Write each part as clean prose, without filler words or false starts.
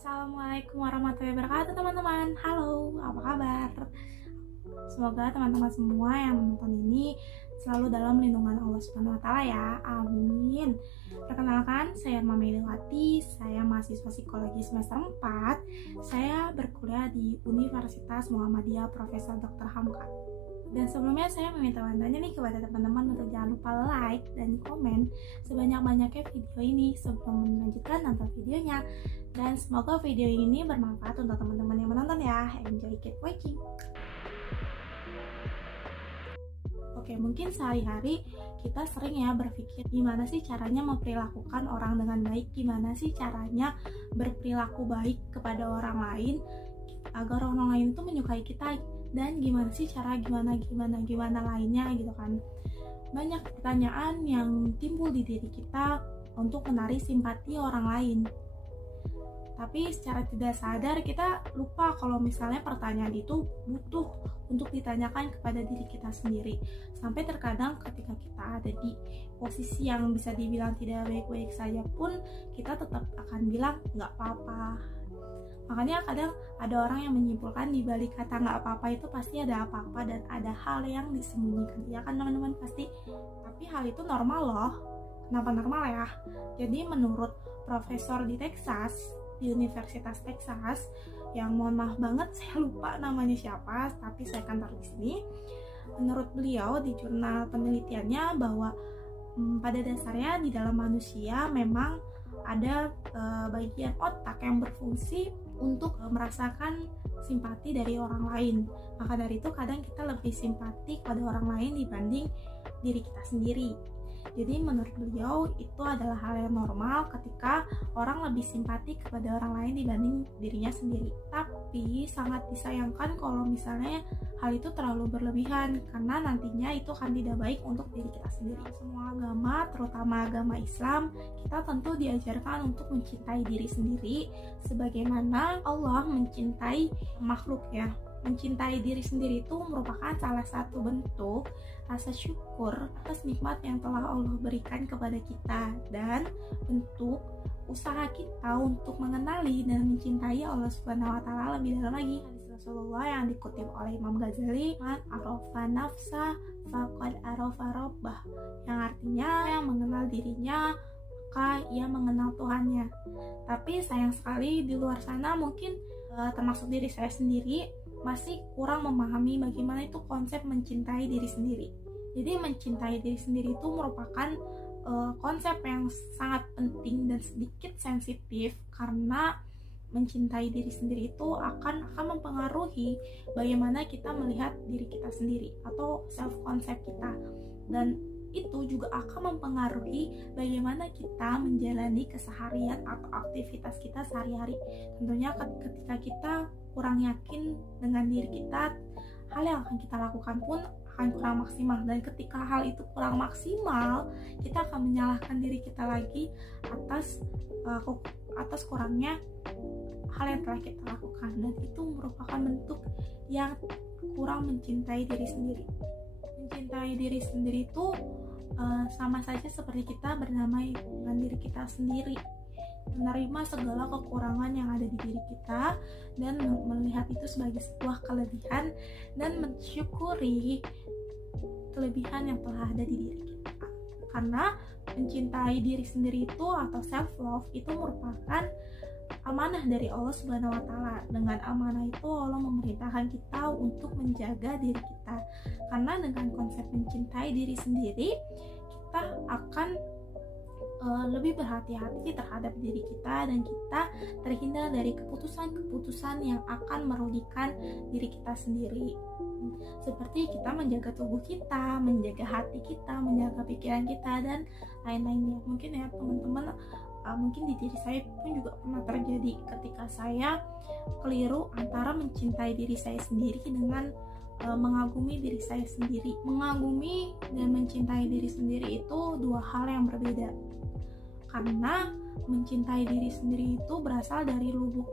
Assalamualaikum warahmatullahi wabarakatuh teman-teman. Halo, apa kabar? Semoga teman-teman semua yang menonton ini selalu dalam lindungan Allah Subhanahu wa taala ya. Amin. Perkenalkan, saya Mama Idawati, saya mahasiswa psikologi semester 4. Saya berkuliah di Universitas Muhammadiyah Profesor Dr. Hamka. Dan sebelumnya saya meminta bantuannya nih kepada teman-teman untuk jangan lupa like dan komen sebanyak-banyaknya video ini sebelum melanjutkan nonton videonya. Dan semoga video ini bermanfaat untuk teman-teman yang menonton ya. Enjoy, keep watching. Oke, mungkin sehari-hari kita sering ya berpikir gimana sih caranya memperlakukan orang dengan baik, gimana sih caranya berperilaku baik kepada orang lain agar orang lain itu menyukai kita, dan gimana sih cara gimana lainnya gitu kan. Banyak pertanyaan yang timbul di diri kita untuk menarik simpati orang lain, tapi secara tidak sadar kita lupa kalau misalnya pertanyaan itu butuh untuk ditanyakan kepada diri kita sendiri. Sampai terkadang ketika kita ada di posisi yang bisa dibilang tidak baik-baik saja pun, kita tetap akan bilang nggak apa-apa. Makanya kadang ada orang yang menyimpulkan di balik kata nggak apa-apa itu pasti ada apa-apa dan ada hal yang disembunyikan. Ya kan teman-teman pasti. Tapi hal itu normal loh. Kenapa normal ya? Jadi menurut profesor di Texas, di Universitas Texas, yang mohon maaf banget saya lupa namanya siapa, tapi saya akan taruh di sini. Menurut beliau di jurnal penelitiannya bahwa pada dasarnya di dalam manusia memang ada bagian otak yang berfungsi untuk merasakan simpati dari orang lain. Maka dari itu kadang kita lebih simpati pada orang lain dibanding diri kita sendiri. Jadi menurut beliau itu adalah hal yang normal ketika orang lebih simpati kepada orang lain dibanding dirinya sendiri. Tapi sangat disayangkan kalau misalnya hal itu terlalu berlebihan, karena nantinya itu akan tidak baik untuk diri kita sendiri. Semua agama, terutama agama Islam, kita tentu diajarkan untuk mencintai diri sendiri sebagaimana Allah mencintai makhluk ya. Mencintai diri sendiri itu merupakan salah satu bentuk rasa syukur atas nikmat yang telah Allah berikan kepada kita, dan bentuk usaha kita untuk mengenali dan mencintai Allah Subhanahu wa taala lebih dalam lagi. Hadis Rasulullah yang dikutip oleh Imam Ghazali, "Man arafa nafsa faqad arafa rabbah," yang artinya yang mengenal dirinya maka ia mengenal Tuhannya. Tapi sayang sekali di luar sana mungkin termasuk diri saya sendiri masih kurang memahami bagaimana itu konsep mencintai diri sendiri. Jadi mencintai diri sendiri itu merupakan konsep yang sangat penting dan sedikit sensitif, karena mencintai diri sendiri itu akan mempengaruhi bagaimana kita melihat diri kita sendiri atau self concept kita, dan itu juga akan mempengaruhi bagaimana kita menjalani keseharian atau aktivitas kita sehari-hari. Tentunya ketika kita kurang yakin dengan diri kita, hal yang akan kita lakukan pun akan kurang maksimal, dan ketika hal itu kurang maksimal, kita akan menyalahkan diri kita lagi atas kurangnya hal yang telah kita lakukan, dan itu merupakan bentuk yang kurang mencintai diri sendiri. Mencintai diri sendiri itu sama saja seperti kita berdamai dengan diri kita sendiri, menerima segala kekurangan yang ada di diri kita dan melihat itu sebagai sebuah kelebihan dan mensyukuri kelebihan yang telah ada di diri kita. Karena mencintai diri sendiri itu atau self love itu merupakan amanah dari Allah Subhanahu wa taala. Dengan amanah itu Allah memerintahkan kita untuk menjaga diri kita. Karena dengan konsep mencintai diri sendiri, kita akan lebih berhati-hati terhadap diri kita, dan kita terhindar dari keputusan-keputusan yang akan merugikan diri kita sendiri. Seperti kita menjaga tubuh kita, menjaga hati kita, menjaga pikiran kita, dan lain-lainnya. Mungkin ya teman-teman, mungkin di diri saya pun juga pernah terjadi ketika saya keliru antara mencintai diri saya sendiri dengan mengagumi diri saya sendiri. Mengagumi dan mencintai diri sendiri itu dua hal yang berbeda, karena mencintai diri sendiri itu berasal dari lubuk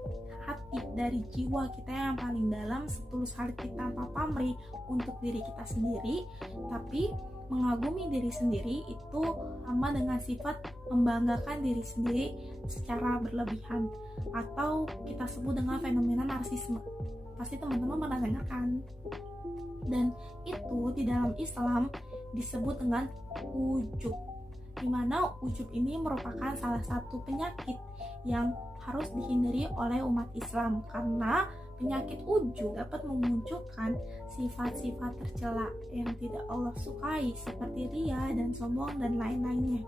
hati, dari jiwa kita yang paling dalam, setulus hati tanpa pamrih untuk diri kita sendiri. Tapi mengagumi diri sendiri itu sama dengan sifat membanggakan diri sendiri secara berlebihan, atau kita sebut dengan fenomena narsisme. Pasti teman-teman pernah dengar kan? Dan itu di dalam Islam disebut dengan ujub, dimana ujub ini merupakan salah satu penyakit yang harus dihindari oleh umat Islam, karena penyakit ujub dapat memunculkan sifat-sifat tercela yang tidak Allah sukai seperti ria dan sombong dan lain-lainnya.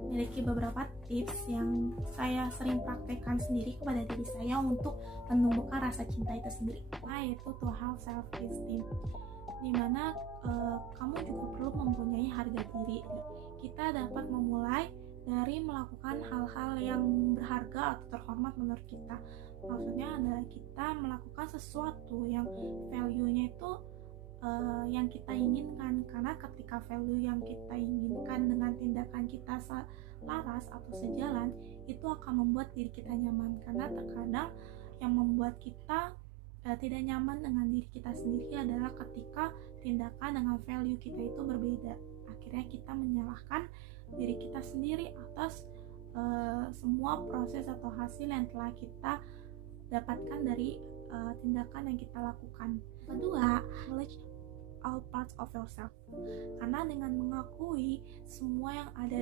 Memiliki beberapa tips yang saya sering praktekkan sendiri kepada diri saya untuk menumbuhkan rasa cinta itu sendiri, yaitu to have self esteem, dimana kamu juga perlu mempunyai harga diri. Kita dapat memulai dari melakukan hal-hal yang berharga atau terhormat menurut kita. Maksudnya adalah kita melakukan sesuatu yang value-nya itu yang kita inginkan, karena ketika value yang kita inginkan dengan tindakan kita selaras atau sejalan, itu akan membuat diri kita nyaman. Karena terkadang yang membuat kita tidak nyaman dengan diri kita sendiri adalah ketika tindakan dengan value kita itu berbeda. Akhirnya kita menyalahkan diri kita sendiri atas semua proses atau hasil yang telah kita dapatkan dari tindakan yang kita lakukan. Kedua, acknowledge all parts of yourself, karena dengan mengakui semua yang ada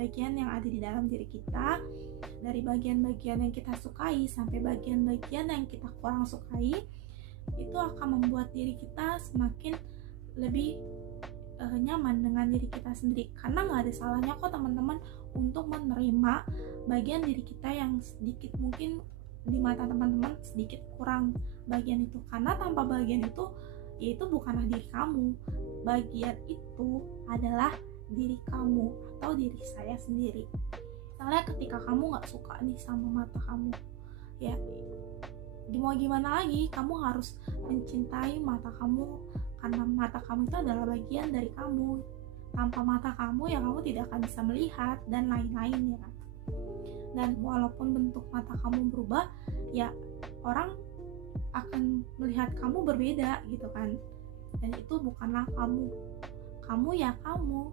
bagian yang ada di dalam diri kita, dari bagian-bagian yang kita sukai sampai bagian-bagian yang kita kurang sukai, itu akan membuat diri kita semakin lebih nyaman dengan diri kita sendiri. Karena nggak ada salahnya kok teman-teman untuk menerima bagian diri kita yang sedikit mungkin di mata teman-teman sedikit kurang bagian itu, karena tanpa bagian itu yaitu bukanlah diri kamu. Bagian itu adalah diri kamu atau diri saya sendiri. Misalnya ketika kamu gak suka nih sama mata kamu, ya mau gimana lagi, kamu harus mencintai mata kamu, karena mata kamu itu adalah bagian dari kamu. Tanpa mata kamu ya kamu tidak akan bisa melihat dan lain-lain, ya kan. Dan walaupun bentuk mata kamu berubah, ya orang akan melihat kamu berbeda gitu kan, dan itu bukanlah kamu ya kamu.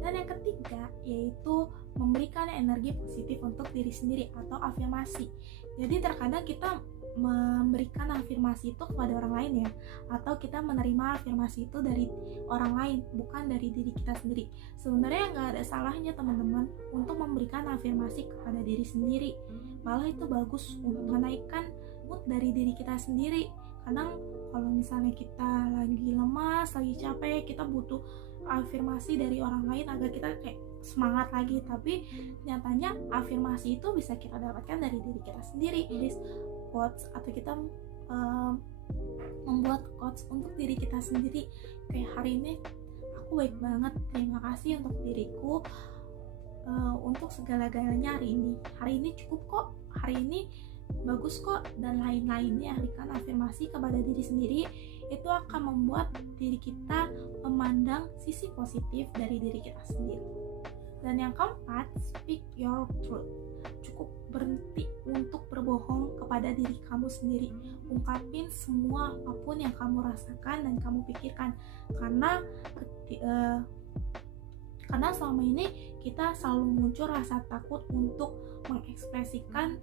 Dan yang ketiga yaitu memberikan energi positif untuk diri sendiri atau afirmasi. Jadi terkadang kita memberikan afirmasi itu kepada orang lain ya, atau kita menerima afirmasi itu dari orang lain, bukan dari diri kita sendiri. Sebenarnya nggak ada salahnya teman-teman untuk memberikan afirmasi kepada diri sendiri, malah itu bagus untuk menaikkan mood dari diri kita sendiri. Kadang kalau misalnya kita lagi lemas, lagi capek, kita butuh afirmasi dari orang lain agar kita kayak semangat lagi, tapi nyatanya afirmasi itu bisa kita dapatkan dari diri kita sendiri. Jadi quotes atau kita membuat quotes untuk diri kita sendiri, kayak hari ini aku baik banget, terima kasih untuk diriku untuk segala-galanya hari ini cukup kok, hari ini bagus kok, dan lain-lainnya. Berikan afirmasi kepada diri sendiri, itu akan membuat diri kita memandang sisi positif dari diri kita sendiri. Dan yang keempat, speak your truth. Cukup berhenti untuk berbohong kepada diri kamu sendiri. Ungkapin semua apapun yang kamu rasakan dan kamu pikirkan, karena selama ini kita selalu muncul rasa takut untuk mengekspresikan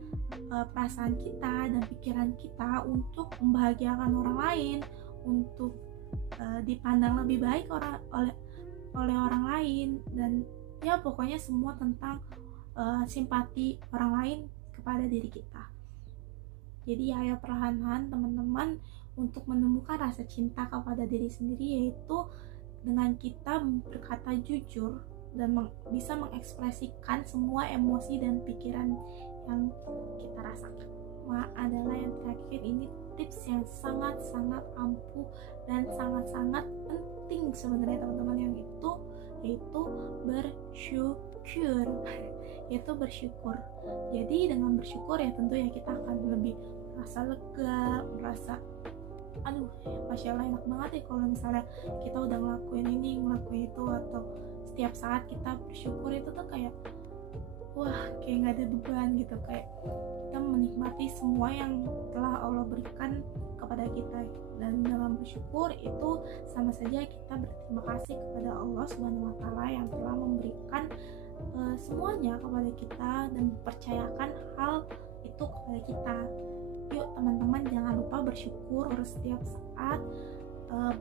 perasaan kita dan pikiran kita untuk membahagiakan orang lain, untuk dipandang lebih baik oleh orang lain, dan ya pokoknya semua tentang simpati orang lain kepada diri kita. Jadi ayo perlahan-lahan teman-teman untuk menumbuhkan rasa cinta kepada diri sendiri, yaitu dengan kita berkata jujur dan bisa mengekspresikan semua emosi dan pikiran yang kita rasakan. Adalah yang terakhir, ini tips yang sangat-sangat ampuh dan sangat-sangat penting sebenarnya teman-teman, yang yaitu bersyukur. Jadi dengan bersyukur ya tentu ya kita akan lebih merasa lega, merasa Masya Allah enak banget ya kalau misalnya kita udah ngelakuin ini, ngelakuin itu, atau setiap saat kita bersyukur itu tuh kayak wah kayak nggak ada beban gitu, kayak kita menikmati semua yang telah Allah berikan kepada kita. Dan dalam bersyukur itu sama saja kita berterima kasih kepada Allah Subhanahu wa taala yang telah memberikan semuanya kepada kita dan mempercayakan hal itu kepada kita. Yuk teman-teman, jangan lupa bersyukur setiap saat,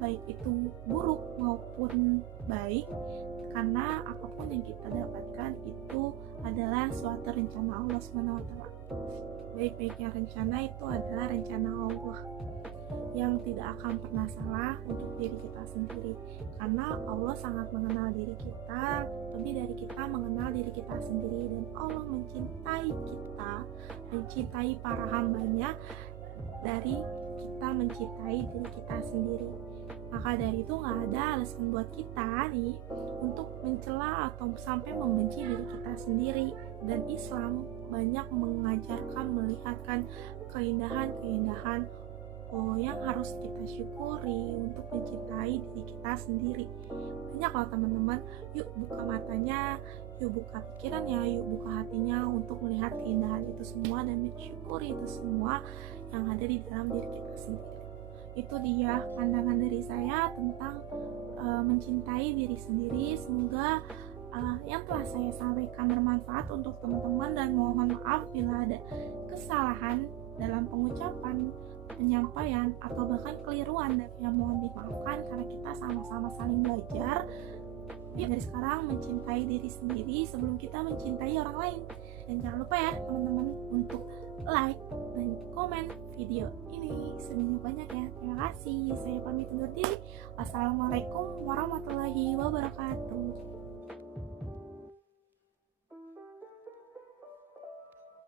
baik itu buruk maupun baik, karena apapun yang kita dapatkan itu adalah suatu rencana Allah Subhanahu wa taala. Baik-baiknya rencana itu adalah rencana Allah yang tidak akan pernah salah untuk diri kita sendiri, karena Allah sangat mengenal diri kita lebih dari kita mengenal diri kita sendiri. Dan Allah mencintai kita, mencintai para hambanya dari kita mencintai diri kita sendiri. Maka dari itu gak ada alasan buat kita nih untuk mencela atau sampai membenci diri kita sendiri. Dan Islam banyak mengajarkan, melihatkan keindahan-keindahan yang harus kita syukuri untuk mencintai diri kita sendiri. Banyak loh teman-teman, yuk buka matanya, yuk buka pikirannya, yuk buka hatinya untuk melihat keindahan itu semua dan mensyukuri itu semua yang ada di dalam diri kita sendiri. Itu dia pandangan dari saya tentang mencintai diri sendiri. Semoga yang telah saya sampaikan bermanfaat untuk teman-teman, dan mohon maaf bila ada kesalahan dalam pengucapan, penyampaian, atau bahkan keliruan, dan yang mohon dimaafkan karena kita sama-sama saling belajar. Yuk dari sekarang mencintai diri sendiri sebelum kita mencintai orang lain. Dan jangan lupa ya teman-teman untuk like dan komen video ini sebanyak-banyak ya. Terima kasih, saya pamit undur diri. Wassalamualaikum warahmatullahi wabarakatuh.